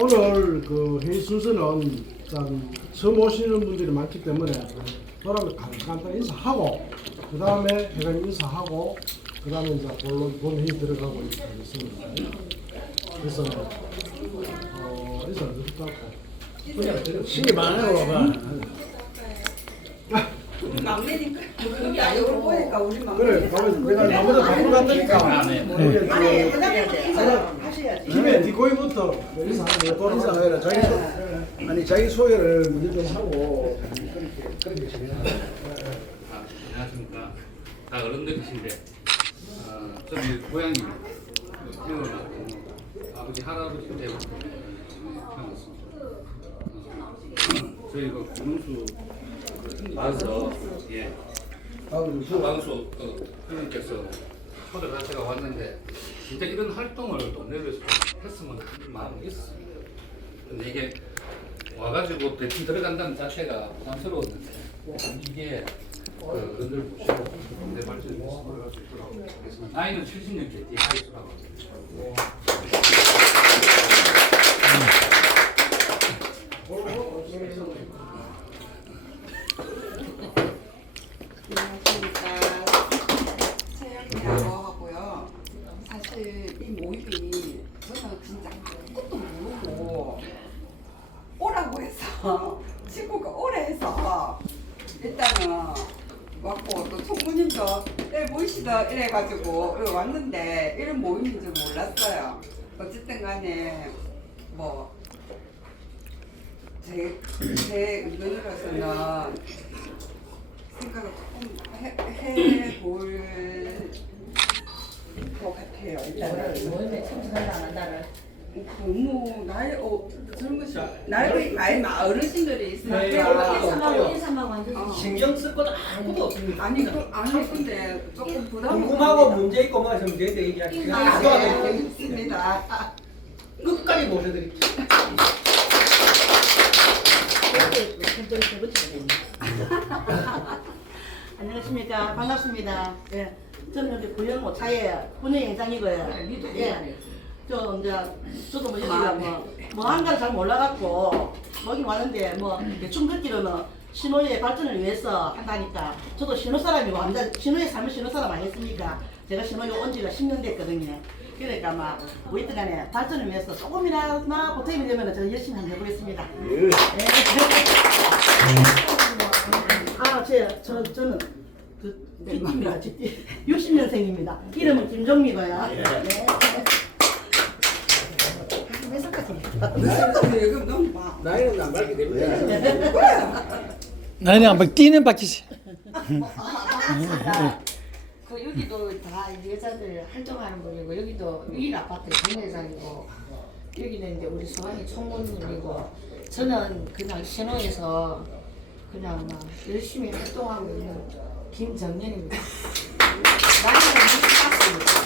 오늘 그 회의 순서는 일단 처음 오시는 분들이 많기 때문에 돌아면 간단히 인사하고 그 다음에 회장님 인사하고 그 다음에 이제 본론 본 회의 들어가고 있습니다. 그래서 어 인사 어떻게 할까? 신이 많아요. 막내니까 보니까 우리 막내 그래, 내가 나보다 바쁜 것 같으니까 우리 아니 그 회장님부터 인사 하셔야지 김해 디코이부터 인사하고 돌아가. 인사 해라. 자기 소, 아니 자기 소개를 먼저 좀 하고 그렇게 그렇게 진행하 아, 안녕하십니까. 다 어른들이신데, 어, 저기 고향이 태어나고 아버지 할아버지 때부터 태어났습니다. 어, 저희가 군수 와서 예, 방수 형님께서 초대를 제가 왔는데 진짜 이런 활동을 동네에서 했으면 하는 마음이 있었어요. 근데 이게 와가지고 대충 들어간다는 자체가 부담스러웠는데 이게 그 어른들 모시고 동네 할수 있더라고요. 그래서 나이는 70년째 디하이스라고 안녕하십니까 최영이라고 하고요 사실 이 모임이 저는 진짜 아무것도 모르고 해서 친구가 오래 해서 일단은 왔고 또 총무님도 내 모이시다 이래가지고 왔는데 이런 모임인 줄 몰랐어요 어쨌든 간에 뭐 제, 제 의견으로서는 생각을 조금 해, 해볼 것 같아요. 일단은 모임에 참석한다 안 한다를 너무 나이 어, 젊으신 나이 나이 마- 어르신들이 네, 있으니까 인사하고 완전 어. 신경 쓸 것도 아무것도 없습니다. 아니 그 아니 근데 조금 부담이 궁금하고 문제 있고 뭐 하시면 저희한테 얘기하시면 아, 다 네, 도와드릴게요. 알겠습니다. 끝까지 모셔드릴게요. 굉장히. 안녕하십니까 반갑습니다. 예, 저는 여기 구영 오차의 군의 회장이고요. 예, 저 이제 저도 뭐 여기가 뭐뭐 한가를 잘 몰라갖고 여기 왔는데 뭐 대충 듣기로는 신호의 발전을 위해서 한다니까 저도 신호 사람이고 완전 신호의 삶을 신호 사람 아니겠습니까? 제가 신호에 온 지가 10년 됐거든요. 그러니까 막 우리들 간에 발전을 위해서 조금이나마 보탬이 되면 저는 열심히 한번 해보겠습니다. 네. 아, 제, 저, 저는 그 GT 60년생입니다. 이름은 김종미고요. 네. 나이는 안 밝게. 나는 막 뛰는 바퀴지. 그 여기도 다 여자들 활동하는 분이고 여기도 유일 아파트 분회장이고 여기는 이제 우리 소방이 총무님이고 저는 그냥 신호에서 그냥 막 열심히 활동하고 있는 김정연입니다. 나이는 68입니다.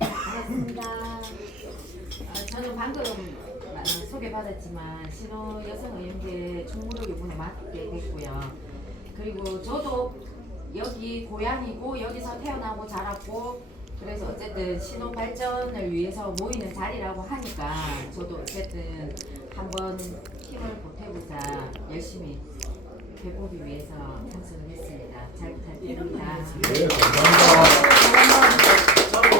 반갑습니다. 아, 저는 방금 아, 소개받았지만 신호 여성 의원제 총무로 이번에 맡게 됐고요. 그리고 저도 여기 고향이고 여기서 태어나고 자랐고 그래서 어쨌든 신호 발전을 위해서 모이는 자리라고 하니까 저도 어쨌든 한번 힘을 보태보자 열심히 배보기 위해서 참석을 했습니다. 잘 부탁드립니다. 네,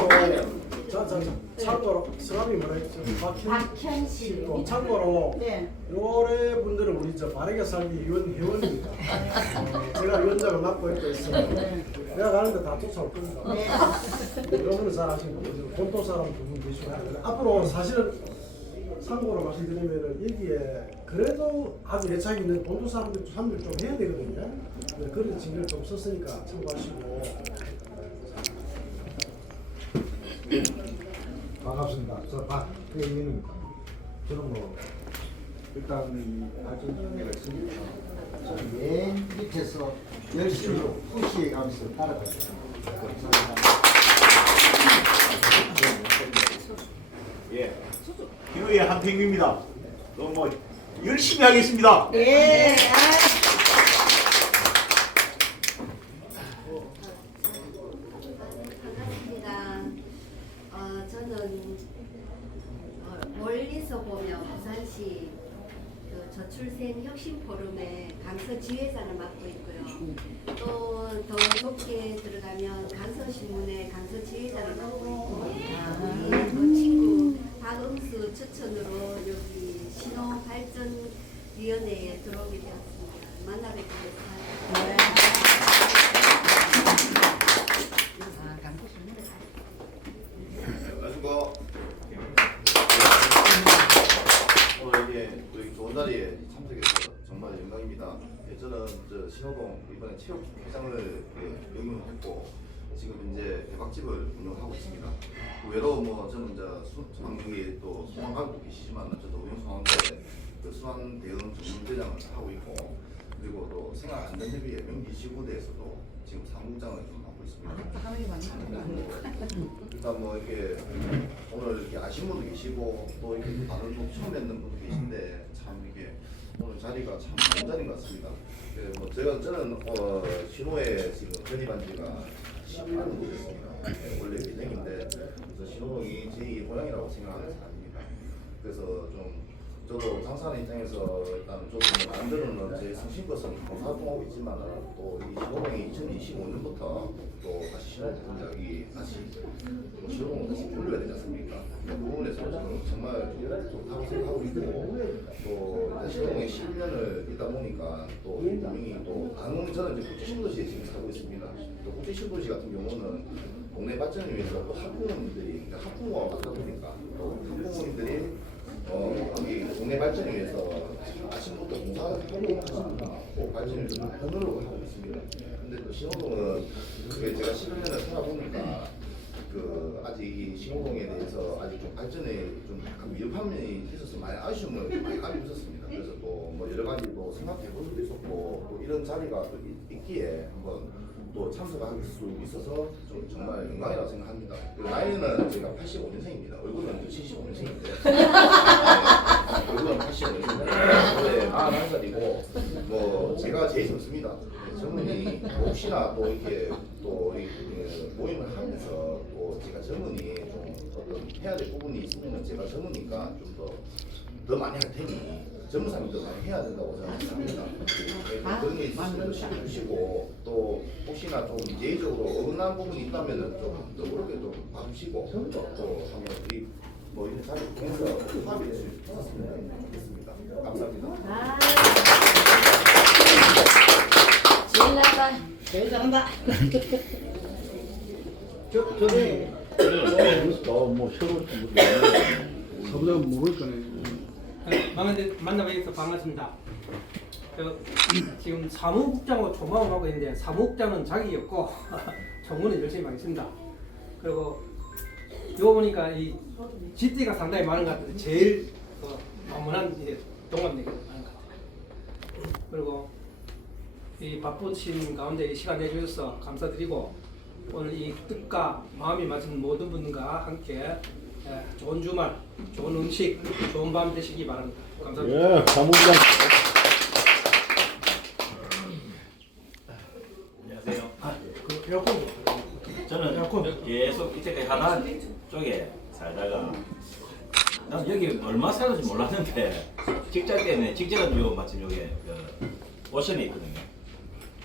감사합니다. 참고로, 자, 자, 자, 참고로 성함이 뭐라 했죠? 박현 박현실 또 참고로 네. 요래 분들은 우리 저 바르게 살기 위원 회원입니다. 어, 제가 위원장을 맡고 있고 있어요. 내가 가는데 다 쫓아올 겁니다. 여러분은 잘 아시는 거죠. 본토 사람 두분 계시고 하는데 앞으로 사실은 참고로 말씀드리면은 여기에 그래도 아주 애착이 있는 본토 사람들 참여를 좀 해야 되거든요. 네, 그런 진을 좀 썼으니까 참고하시고. 반갑습니다. 저 박태민입니다. 저는 뭐 일단 이 발전 준비가 있으니까 저맨 밑에서 열심히 푸시해 가면서 따라가죠. 감사합니다. 예. 김우의 한평입니다. 너뭐 열심히 하겠습니다. 네. 반갑습니다. 어, 저는 어, 멀리서 보면 부산시 그 저출생 혁신 포럼의 강서 지회장을 맡고 있고요. 또 더 높게 들어가면 강서 신문의 강서 지회장을 맡고 있고 우리 그 친구 박음수 추천으로 여기 신호 발전 위원회에 들어오게 되었습니다. 만나 뵙게. 안녕하십니까. 오늘 이게 또이 좋은 자리에 참석해서 정말 영광입니다. 예, 저는 저 신호동 이번에 체육 회장을 예, 역임을 했고 지금 이제 대박집을 운영하고 있습니다. 외로 뭐 저는 이제 수방역에 또 소방관도 계시지만 저도 운영소방대 그 수방 대응 전문대장을 하고 있고 그리고 또 생활안전협의회 명기지구대에서도 지금 사무국장을 좀 하고 있습니다. 일단 뭐 이렇게 오늘 이렇게 아신 분도 계시고 또 이렇게 다른 또 처음 뵙는 분도 계신데 참 이게 오늘 자리가 참 좋은 자리인 것 같습니다. 그뭐 제가 저는 어 신호에 지금 전입한 지가 10년 됐습니다. 네, 원래 계정인데 그래서 신호동이 제 고향이라고 생각하는. 그래서 좀 저도 장사하는 입장에서 일단 저도 뭐 나름대로는 제 성심껏은 봉사활동하고 있지만 또이 신호동이 2025년부터 또 다시 신호동 동작이 다시 또 신호동을 다시 돌려야 되지 않습니까? 그 부분에서 저는 정말 좋다고 생각하고 있고 또 신호동에 10년을 있다 보니까 또 분명히 또 다른 저는 이제 국제신도시에 지금 살고 있습니다. 또 국제신도시 같은 경우는 동네 발전을 위해서 또 학부모님들이 학부모가 많다 보니까 또 학부모님들이 어, 여기 동네 발전을 위해서 아침부터 봉사활동을 하고 발전을 좀 노력을 하고 있습니다. 근데 또 신호동은 그게 제가 11년을 살아보니까 그 아직 이 신호동에 대해서 아직 좀 발전에 좀 약간 미흡한 면이 있어서 많이 아쉬움을 좀 많이 가지고 있었습니다. 그래서 또 뭐 여러 가지 또 생각해 볼 수도 있었고 또 이런 자리가 또 있- 있기에 한번 또 참석할 수 있어서 좀 정말 영광이라고 생각합니다. 그리고 나이는 제가 85년생입니다. 얼굴은 75년생인데 얼굴은 85년생인데 올해 41살이고 뭐 제가 제일 젊습니다. 네, 젊은이 혹시나 또 이렇게 또 이, 그 모임을 하면서 또 제가 젊은이 좀 어떤 해야 될 부분이 있으면 제가 젊으니까 좀 더 더 많이 할 테니 젊은 사람이 더 많이 해야 된다고 생각합니다. 네, 그런 게 있으면 신경 주시고 또 혹시나 좀 예의적으로 어긋난 부분이 있다면은 좀 너그럽게 좀 봐주시고 또 한번 우리 뭐 이런 자리 통해서 합의할 수 있었으면 좋겠습니다. 감사합니다. 아. 제일 잘한다. 제일 잘한다. 저 저는 뭐 서로 저보다 모를 거네. 네, 만나- 만나뵈서 반갑습니다. 저, 지금 사무국장하고 조망을 하고 있는데 사무국장은 없고 정문은 열심히 하겠습니다. 그리고 이거 보니까 이 쥐띠가 상당히 많은 것 같아요. 제일 어, 만만한 이제 동갑내기가 많은 것 같아요. 그리고 이 바쁘신 가운데 이 시간 내주셔서 감사드리고 오늘 이 뜻과 마음이 맞은 모든 분과 함께 예, 좋은 주말, 좋은 음식, 좋은 밤 되시기 바랍니다. 감사합니다. 예. 안녕하세요. 그 에어컨 저는 계속 이때까지 하단 쪽에 살다가 난 여기 얼마 살았는지 몰랐는데 직장 때문에 직장은 요 마침 여기 그 오션에 있거든요.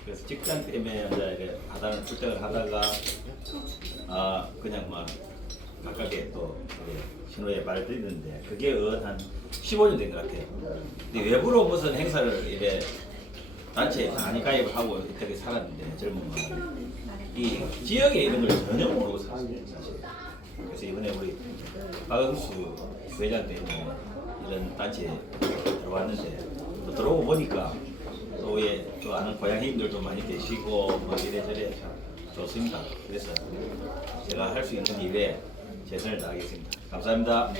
그래서 직장 때문에 이제 이렇게 하단 출장을 하다가 아 그냥 막 가깝게 또 신호에 발을 들이는데 그게 한 15년 된 것 같아요. 근데 외부로 무슨 행사를 이래 단체에 많이 가입을 하고 이렇게 살았는데 젊으면 이 지역에 이런 걸 전혀 모르고 살았어요 사실. 그래서 이번에 우리 박은수 회장 때문에 이런 단체에 들어왔는데 또 들어오고 보니까 또 예, 또 아는 고향님들도 많이 계시고 뭐 이래저래 참 좋습니다. 그래서 제가 할 수 있는 일에 최선을 다하겠습니다. 감사합니다.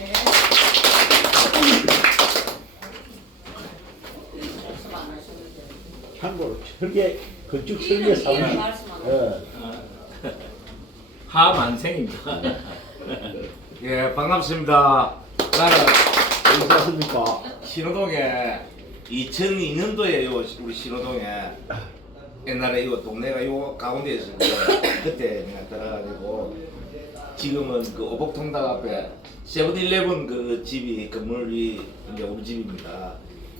참고로 설계 건축 설계 사무실. 예. 하만생입니다. 예, 반갑습니다. 나는 어떻습니까? 신호동에 2002년도에 요 우리 신호동에 옛날에 이 동네가 요 가운데 있었는데 그때 내가 들어가지고 지금은 그 오복통닭 앞에 세븐일레븐 그 집이 건물이 이제 우리 집입니다.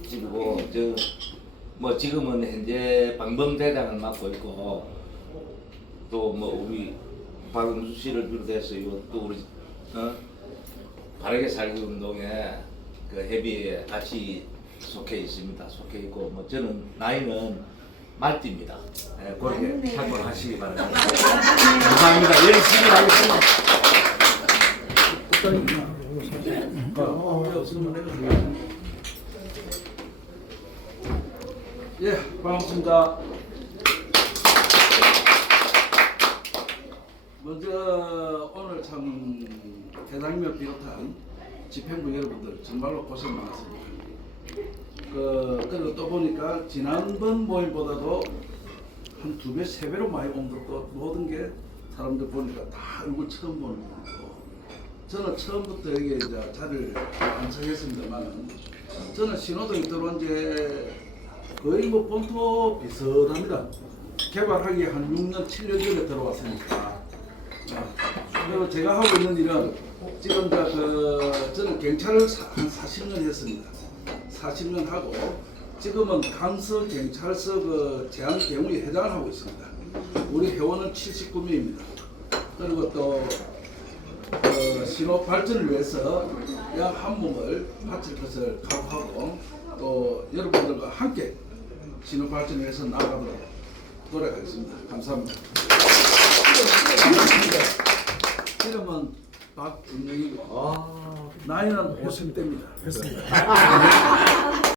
집이고 저뭐 지금은 현재 방범대장을 맡고 있고 또 뭐 우리 박은수 씨를 비롯해서 또 우리 어? 바르게 살기 운동에 그 협의에 같이 속해 있습니다. 속해 있고 뭐 저는 나이는 말띠입니다. 예, 그렇게 참고하시기 바랍니다. 감사합니다. 열심히 하겠습니다. 예, 반갑습니다. 먼저 오늘 참 대장님을 비롯한 집행부 여러분들 정말로 고생 많았습니다. 그 그리고 또 보니까 지난번 모임보다도 한 두 배, 세 배로 많이 온 것도 모든 게 사람들 보니까 다 얼굴 처음 보는 거고 저는 처음부터 여기 이제 자리를 안착했습니다만은 저는 신호등이 들어온 지 거의 뭐 본토 비슷합니다. 개발하기 한 6년, 7년 전에 들어왔으니까. 아, 그리고 제가 하고 있는 일은 지금 그 저는 경찰을 사- 한 40년 했습니다. 40년 하고 지금은 강서 경찰서 그 제한 경위 회장을 하고 있습니다. 우리 회원은 79명입니다. 그리고 또 어, 신호 발전을 위해서 약 한 몸을 바칠 것을 각오하고 또 여러분들과 함께 신호 발전을 위해서 나아가도록 노력하겠습니다. 감사합니다. 이름은 박준영이고 나이는 50대입니다.